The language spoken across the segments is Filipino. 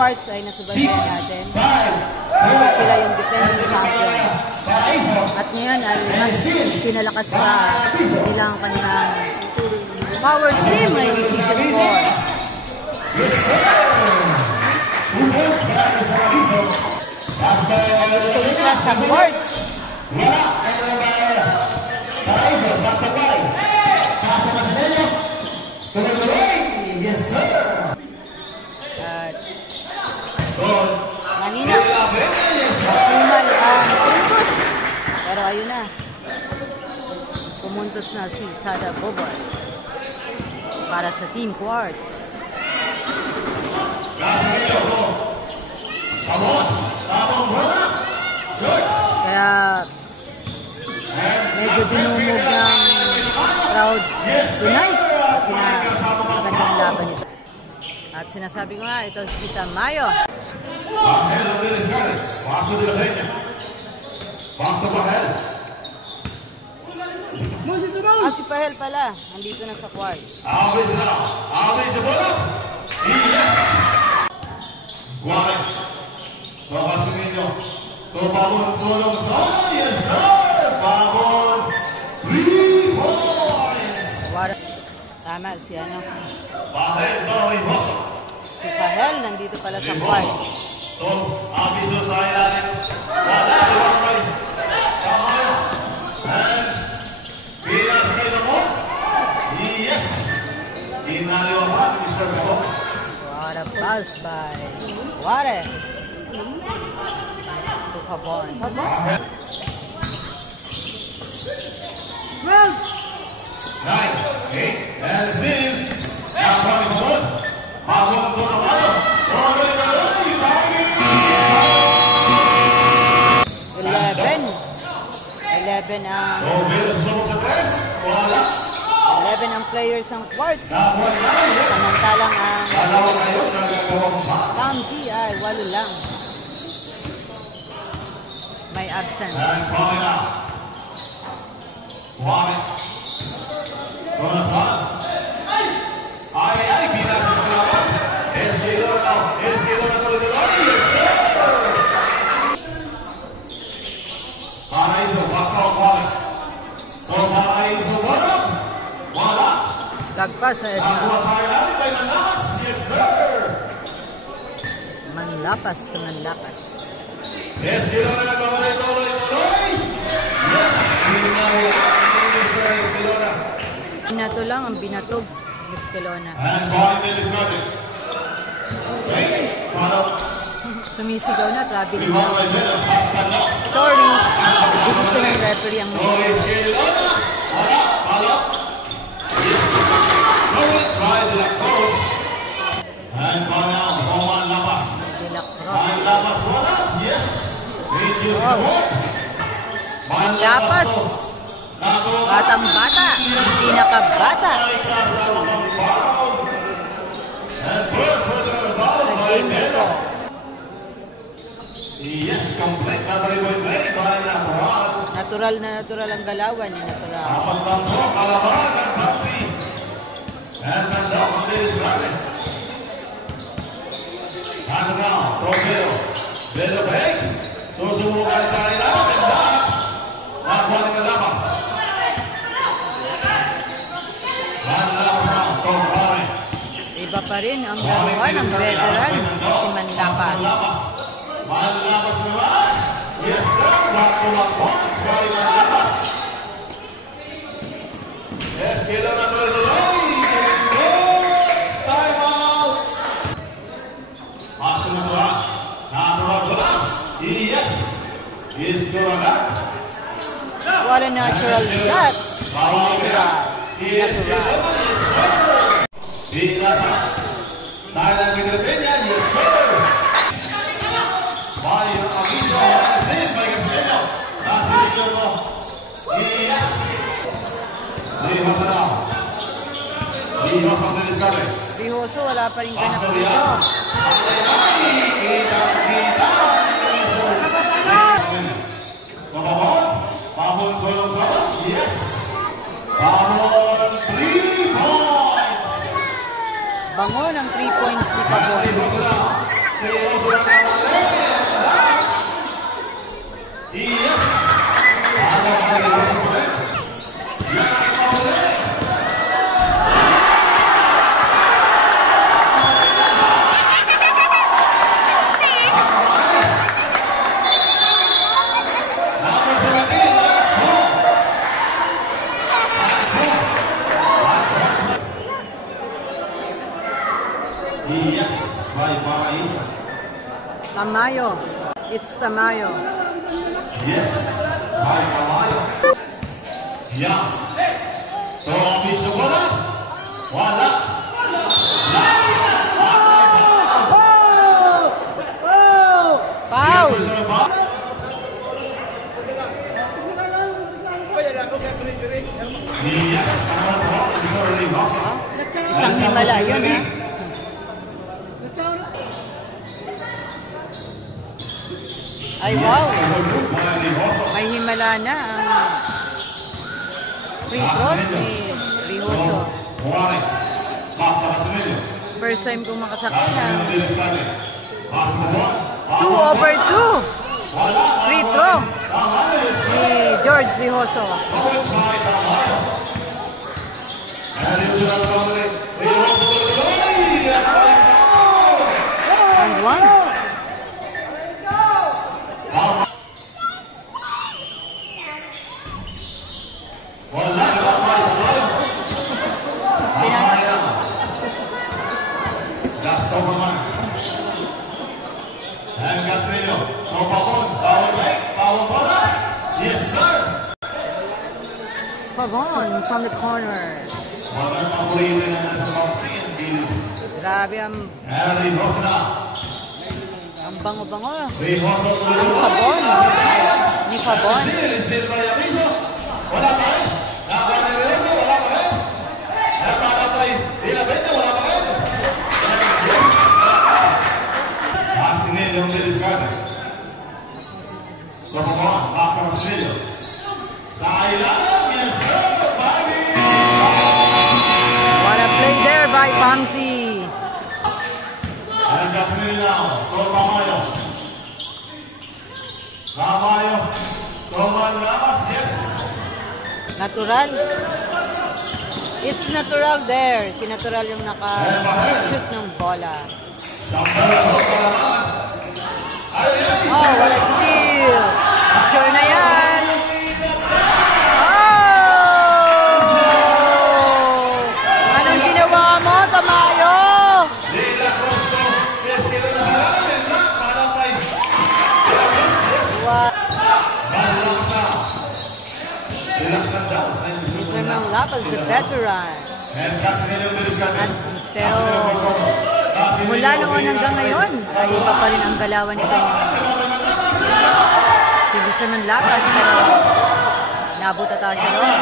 Quartz ay nasubayan natin. Sila yung defending champion. At ngayon ay mas pinalakas pa nilang kanilang power team ngayong season 4. Anastasia sa Quartz. At kanina tumal ang puntos, pero ayun na, pumuntos na si Tada Boboy para sa Team Quartz. Kaya medyo dinumog ng crowd tonight kasi na magandang laban ito. At sinasabi ko nga, ito si Tamayo. Si Pahel pala, nandito na sa Quartz. Tama, si ano? Si Pahel, nandito pala sa Quartz. What a buzz by Ware. Tukabon. Well. 9, 8, and spin. Now running forward. 11 ang players ng Quartz. Samantalang ang Kampi ay 8 lang. May absent. Lagpas sa Edna. Manlapas to manlapas. Yes, Binato lang ang binatog ni Escalona. Sumisigaw na, traveling lang. Sorry, decision ng referee ang Manlapas. Batang bata, pinakabata. Sa game na ito. Natural na natural ang galawan ni natural. Iba pa rin ang laruan ng veteran na si Manlapas. Yes, sir. Yes, kailan na tuloy. Time out. Pasok na tuwa. Nakatuwa. Yes. Is tuwa. What a natural shot. Natural. Silent with the Pena. Yes, sir. Mario Aviso. Pihoso, wala pa rin ganap dito. Bangon ang 3 points ni Pabon. by Paraíso. Tamayo. It's Tamayo. Yes, by Tamayo. Yeah. So, Micho bola. Wala. Foul! Isang himala yun, ha? Ay, wow! May himala na ang free throws ni Rijoso. First time kong makasaksi na 2/2 free throw ni George Rijoso. And one. Pavon from the corner. Grabe ang bango-bango. Ang sabon ni Pavon. What a play there by Pamsi. Natural. It's natural there. Si natural yung naka-shoot ng bola. Oh, what a steal. Sure na yan. Oh! Anong ginawa mo, Tamayo? What? Mr. Manlapas, the veteran. Pero mula noon hanggang ngayon, ay iba pa rin ang galawan nito. Si Mr. Manlapas, pero nabot ata siya doon.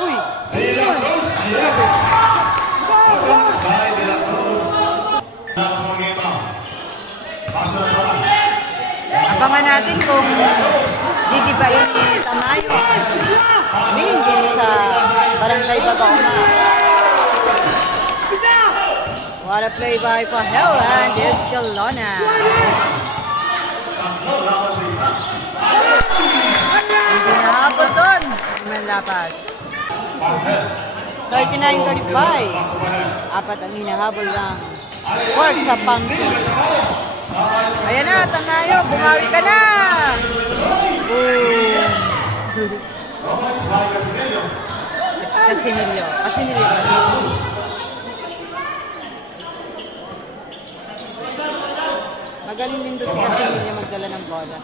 Uy! Abangan natin kung gigibain ni Tamayo. Main din sa Barangay Bagauma. What a play by Pahel and Escalona. Hindi nakapol doon. Manlapas. 39-35. Apat ang hinahabol lang. Work sa Pangki. Ayan na, Tamayo. Bumawi ka na. Boom. It's Casimilio. Magaling din doon si Casimilio magdala ng bola.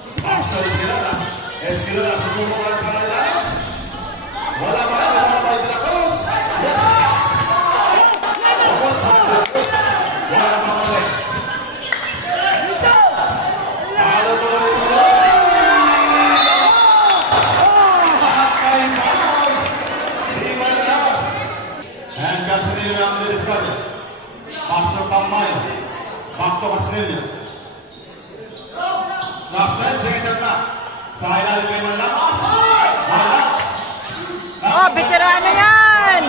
Oh, veterano yan!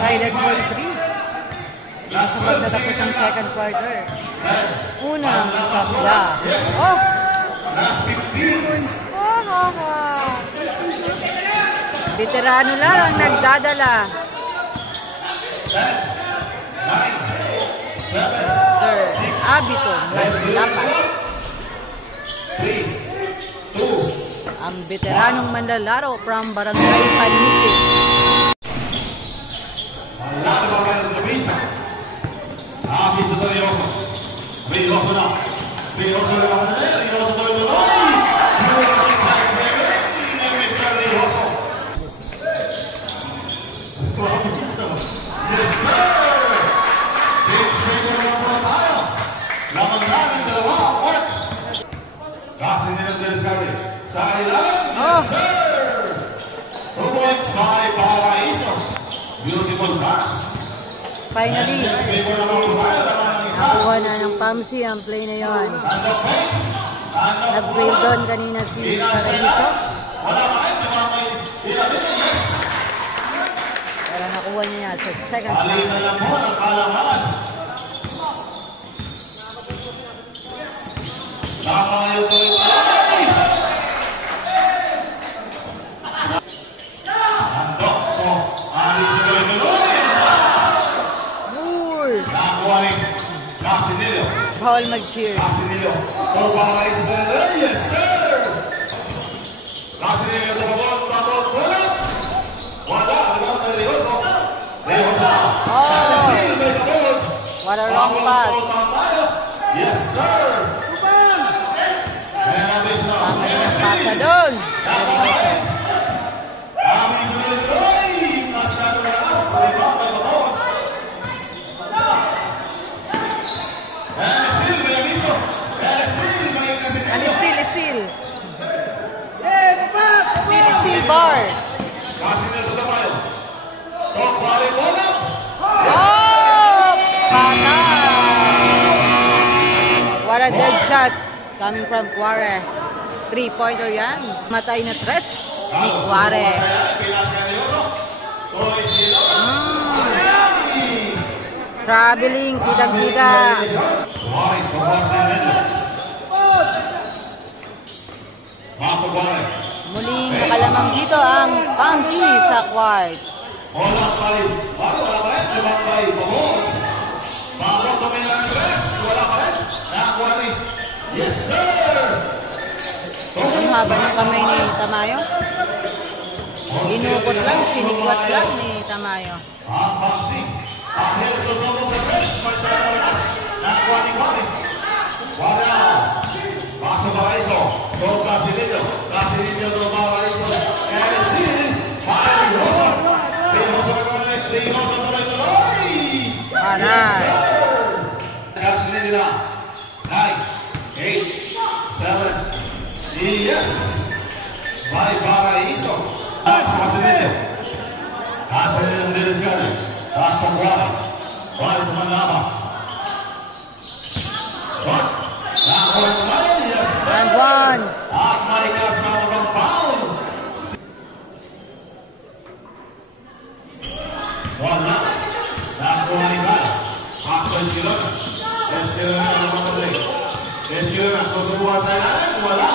Silent for 3. Sa pagtatapos ng second quarter. Unang kabla. Oh! Veterano lang ang nagdadala. Mr. Abiton Lapas. 3, 2, Ang veteranong manlalaro from Barangay Paniche. Manlalo ba kayo ng Lamisa? Abito to Rioso. Rioso na. Rioso na naman na. Rioso to Rioso. Yes, sir! Six finger naman po tayo. Laman namin dalawa. Orts. Kasi nilang Deliscari. Sa kailangan. Yes, sir! 2 points by Paraiso. Beautiful pass. Finally, Six finger naman po tayo. nakuha na ng Pamsi ang play na yon. Nag-fail doon kanina si Paraiso. Wala pa rin. Namamay. Yes. Pero nakuha niya sa second Alin na time. lang po ang kalaman. Nakayo ko yung Andok po. Alin sa Galinuloy. Uy! Nakakuha rin. Casinillo. Bawal mag-cheer. Casinillo. Pagpapalay sa Galinuloy. Yes, sir! Casinillo ito po. Tapos wala. Wala. Wala na Rioso. Rioso. Casinillo may tabot. What a wrong pass. Yes, sir! Tama rin ang pasa doon. And still. Still bar. Oh! Patay! What a dead shot coming from Cuare. 3-pointer yan. Matay na tres ni Cuare. Traveling, kitang-kita. Muling nakalamang dito ang Pangsi sa quart. Yes, sir! Ang haba ng kamay ni Tamayo. Inukot lang, sinikwat lang ni Tamayo. Ang Pangsi. Ang Helso Zono sa press. Masyado malakas. Nakuha ni Kwame. Wala. Paso Paraiso. Do Casinillo. Casinillo do Paraiso. LSD. Paraiso. Rioso na kami. Rioso tuloy-tuloy. Aray. Casinillo. 9, 8, 7. Yes. By Paraiso. Casinillo. Casinillo ng Deliscari. Paso Kwame. Kwame Tumanlamas. Shot. Nakuha naman. Yes, sir. And one. At may kasama ng foul. Wala. Nakuha ni Kala. Axel Silona. Silona na naman ang play. Silona. Susubuhan sa ilalim. Wala.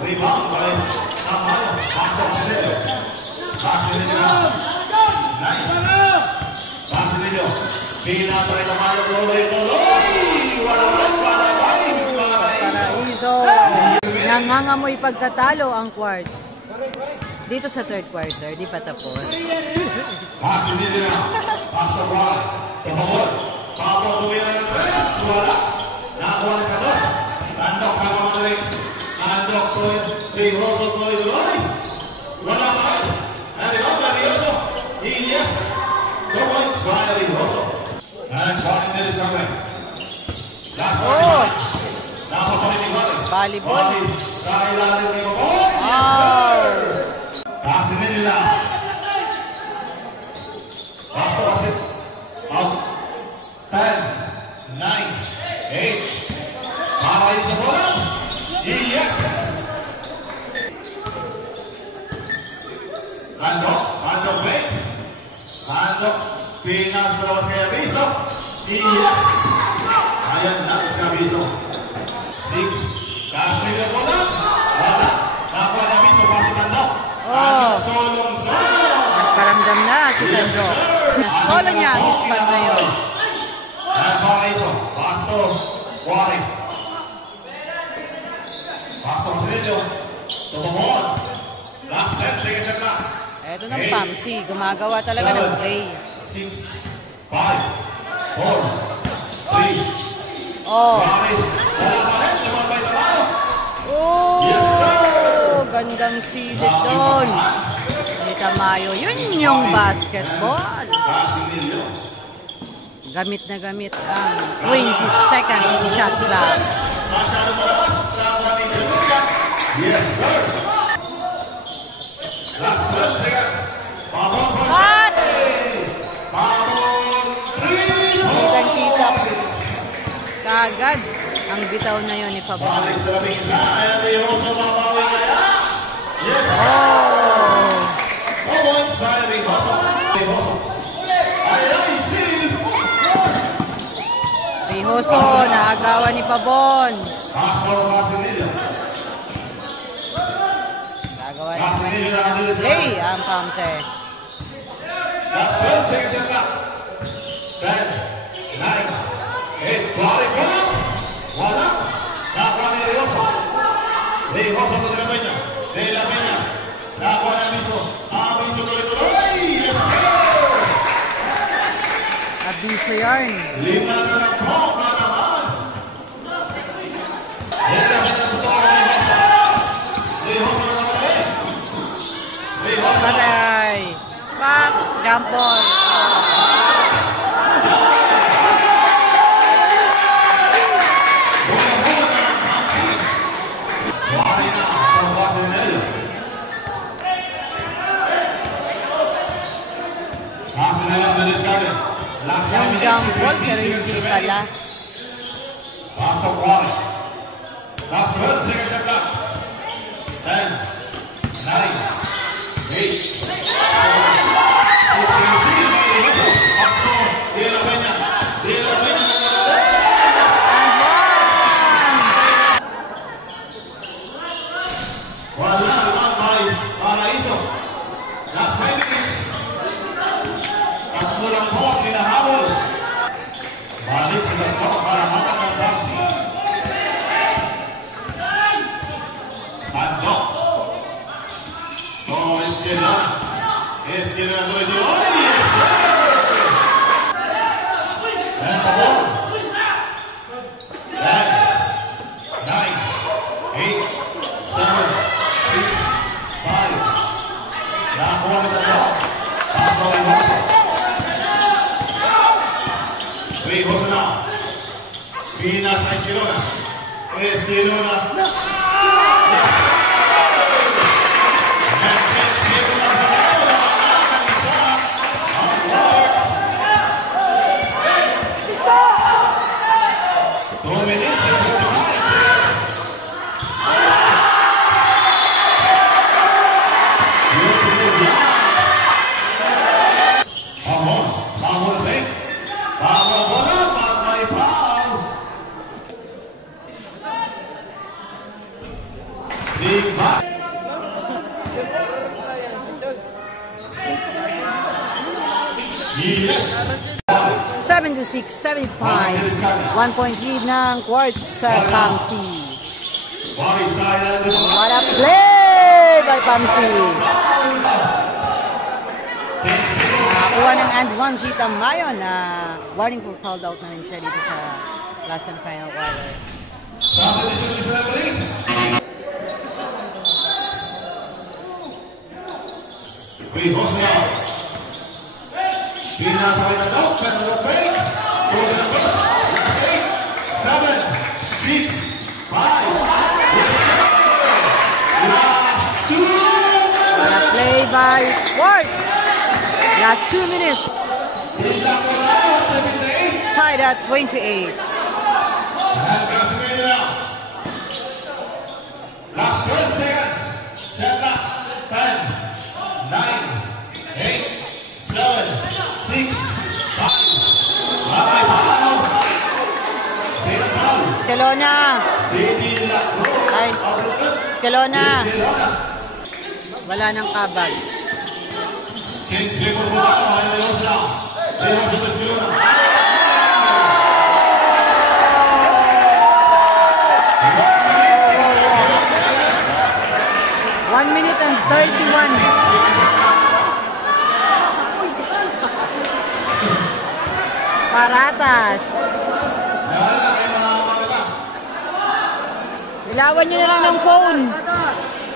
Rebound. Balik. Tamayo. Axel Silona. Casinillo. Nice. Casinillo. Pinasay Tamayo. Tuloy-tuloy. Wala. Paraiso. Nangangamoy pagkatalo ang quart. Dito sa third quarter, di pa tapos. Casinillo na. Paso Kwame. Tumabot. Tapos uwi na ng press. Wala. Nakuha ni Kalo. Andok sa mga rin. Andok to. Rioso tuloy-tuloy. Wala pa rin. Narinig ba Rioso? Yes. 2 points by Rioso. And Kwame Deliscari. Last one. Napapalin ni Kwame. Volleyball. Sa ilalim ni Kwame. Wow! Casinillo na. Paso kasi. Out. 10, 9, 8. Parain sa bola. Yes. Andok break. Andok. Pinasalawas kay Abiso. Yes. Ayan na si Abiso. 6. Casinillo po na. Wala. Nakuha ni Abiso. Pasok Andok. Oh. Solong-solo. Nagparamdam na si Sandro. Nasolo niya ang spot na yun. And Paraiso. Pastor Wari. Pastor Masinillo. Tumamon. Last 10 seconds shot clock. Eto ng Pamsi. Gumagawa talaga ng play. 6, 5, 4, 3. Oh. Wari. Wala pa rin. Sumabay na tayo. Oh. Yes, sir. Gandang silid doon. Ni Tamayo. Yun yung basketball. Masinillo. Gamit na gamit ang 20 seconds shot clock. Masyado malakas. Laban ni Julia. Yes, sir. Last 12 seconds. Pabon. What? Pabon. 3 Kitang-kita kagad ang bitaw na yun ni Pabon. Balik sa labing isa. Ayan ni Rosso mabawi kaya. Yes, sir. Oh. 2 points by Rijoso. Ayan, steal. Rijoso, naagawan ni Pabon. Pastor Masinillo. Nagawa ni Pabon. Play ang Pamse. Last 12 seconds shot clock. 10, 9, 8, balik wala. Wala. Nakuha ni Rijoso. Rijoso to De La Peña. De La Peña. Nakuha ni Abiso. Abiso tuloy-tuloy. Yes, sir. Abiso yarn. 5 na ng pop na naman. De La Peña tutok ni Rijoso. Rijoso na naman. Rijoso. Patay. Pak. Jump ball. Wari na ang Masinillo. Masinillo ang diskarte. Last Yung 5 minutes. jump ball pero hindi pala. Pastor Wari. Last 12 seconds shot clock. 10, 9, 8, 7, 6, Pastor De La Peña. De La Peña. And one. Wala naman by Paraiso. Last 5 minutes. Tatlo lang po ang kinahabol. Balik sa tatlo para makakang taxi. Tatlo. Oh, Esquilona. Esquilona tuloy-tuloy. Yes, sir! And the ball. 10, 9, 8, 7, 6, 5. Nakuha ni tatlo. Pastor Rijoso. Rijoso na. Pinas ay Esquilona. Esquilona. Yes. And Esquilona pa rin. Ang isa. Ang Warts. 2 minutes and 45 seconds. Beautiful job. Pamon. Pamon break. Pamon bola. Pag may foul. Big back. Yes. 76-75. 1 point lead ng Quartz sa Pamsi. Wari side and What a play by Pamsi. Nakakuha ng and one si Tamayo na warning for fouled out na rin siya dito sa last and final quarter. Rijoso na. Pinasakay na daw, pero Lopez. Tuloy na bus. 8, 7, 6, 5. Yes, sir. Last 2. What a play by Quartz. Last 2 minutes. Tied at 28. And Casimiro now. Last 12 seconds. Shot clock. 10, 9, 8, 7, 6, 5. Mamay palaw. Sino foul? Escalona. City Lacroix. Ay, Escalona. Wala nang kabag. Kingsley Burbano. Ayos na. Ayos na Escalona. Baratas. Ilawan nyo na lang ng phone.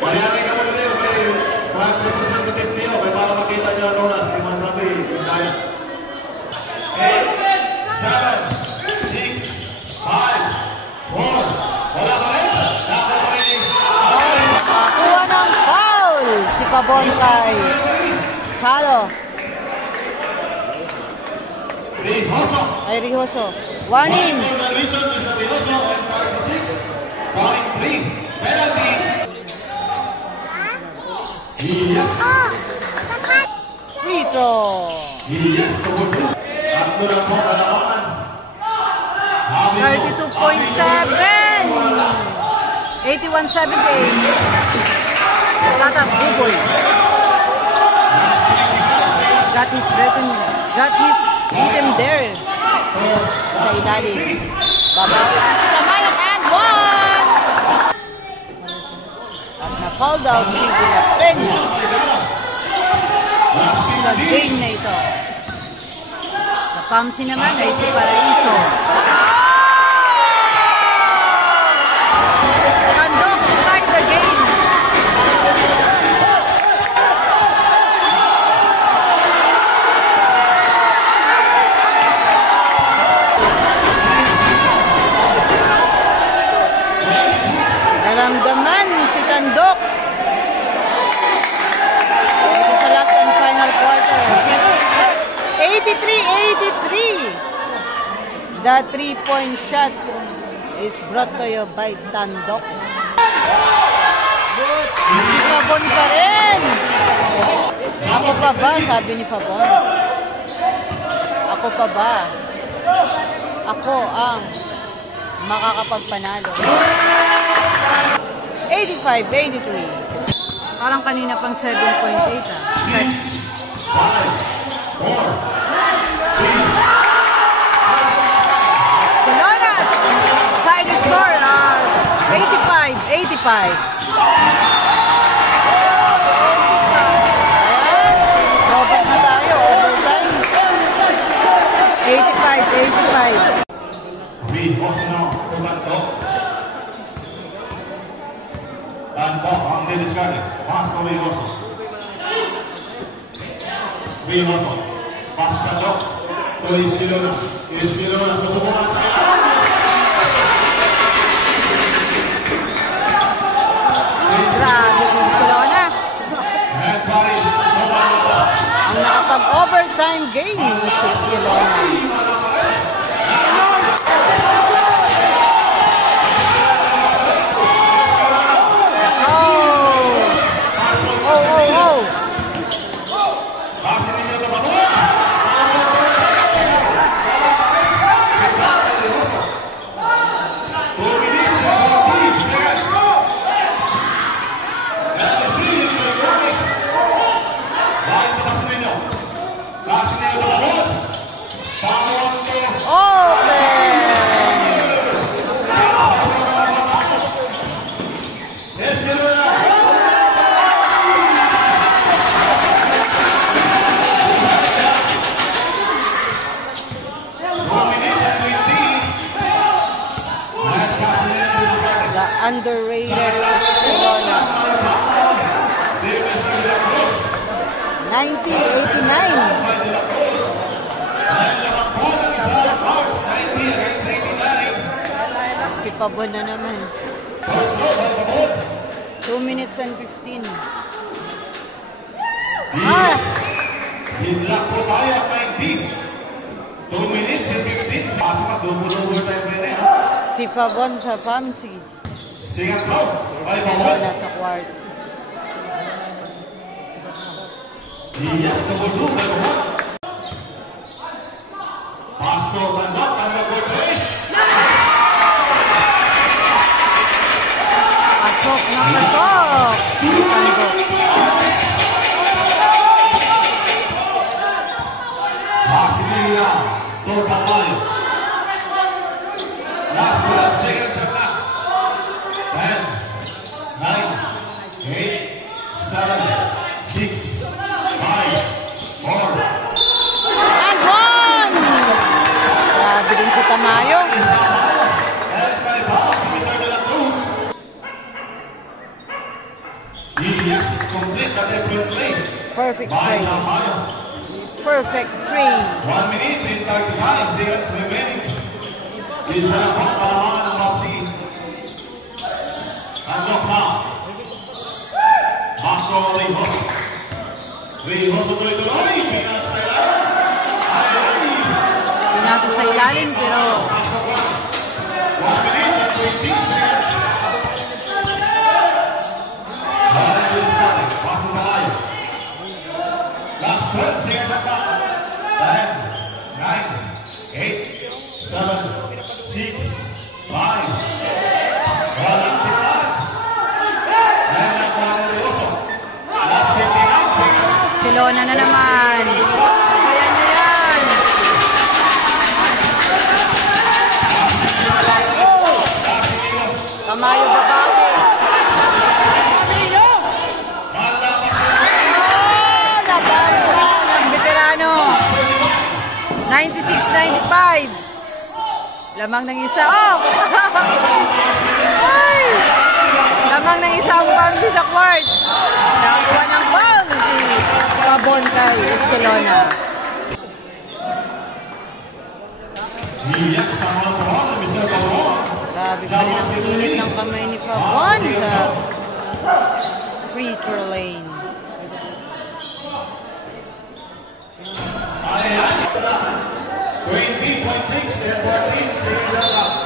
Payari ka mo nila, may front representative niyo, may para makita niyo ano na, sige masabi, kaya. 8, 7, 6, 5, 4, wala pa rin. Kuha ng foul si Pabon kay Calo. Ay, Rijoso. Warning. Free throw. 32.7. 81-78. Tatap, Buboy. Got his rhythm there. Sa ilalim. Babawi. Samayang and one. At na-fouled out si De La Peña. Sa game na ito. Sa Pamsi naman ay si Paraiso. Tandok, tie the game. Naramdaman si Tandok. Ito sa last and final quarter. 83-83. The 3-point shot is brought to you by Tandok. Si Pabon pa rin. Ako pa ba? Sabi ni Pabon. Ako pa ba? Ako ang makakapagpanalo. 85-83. Parang kanina pang 7.8 ah. 6, 5, 4, 3. Colonat! Side score 85-85. Robot na tayo. Overtime. 85-85. Tandok ang didiskarte. Paso Rijoso. Rijoso. Paso Tandok. To Iskilona. Iskilona susubukan sa Grabe si Iskilona. Ang nakapag-overtime game si Iskilona. Underrated Iskilona. 90-89. Si Pabon na naman. 2 minutes and 15. Hidlak po tayo ang 19. 2 minutes and 15. Pasok at overtime pa rin. Si Pabon sa Pamsi. Sigat po. Iskilona sa quartz. Yes, number 2. Paso Tandok ang number 3. Pasok na pasok. Tandok. Maximiliano Torbacayo. Last 12 seconds of clock. 10, 9, 8, 7, 6, 5, 4. And one! Tamayo. And by bounce, Mr. De La Cruz. Yes, complete the different play. Perfect By trade. Tamayo. Perfect trade. 1 minute and 35 seconds remaining. Isa na po kalamangan ng Mopsy. Unlock na. Basto Reynoso. Reynoso tuloy-tuloy. Pinas sa ilalim. Pinasa sa ilalim pero 1 minute and 20 seconds. Basto Malayo. Last 12 seconds at back. 10, 9, 8, 7, 6, 5. Walang tipan. And nakuha ni Reynoso. Last 59 seconds. Escalona na naman. Ayan na yan. Tamayo babawi. Nabansa ng veterano. 96-95. Lamang ng isa. Oh! Ay! Lamang ng isang bangsi sa quartz. Nakakuha ng foul si Pabon kay Escalona. Yes, sa mga pahon ng Mr. Pabon. Grabe pa rin ang init ng kamay ni Pabon sa free throw lane. Ayan. 20.6 and 14 seconds at back.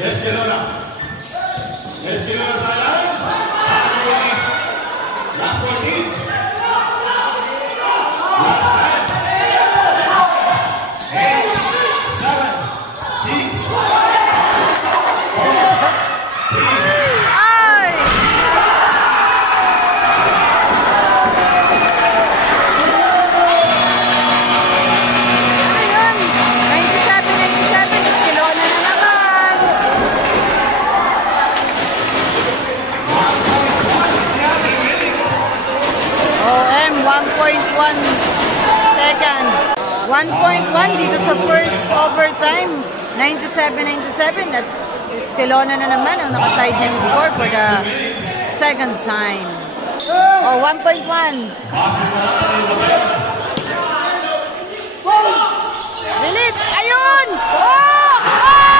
Escalona. Escalona sa ilalim. Last 14. Last 10. 8, 7, 6, 4, 3. Ay! Ano yun? 97-97. Escalona na naman. OM, 1.1 seconds. 1.1 dito sa first overtime. 97-97 at Escalona na naman ang nakatied ng score for the second time. Oh, 1.1. Release! Ayun! Oh! Oh!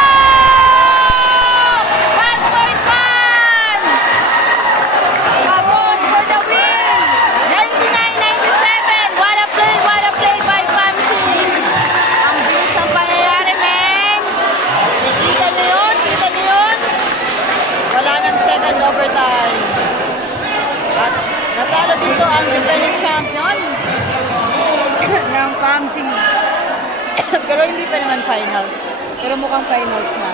1.1! Pabon for the win! 99-97! What a play by Pamsi! Ang bilis ng pangyayari, men! Kita niyo yun? Kita niyo yun? Wala ng second overtime. At natalo dito ang defending champion ng Pamsi. Pero hindi pa naman finals. Pero mukhang finals na.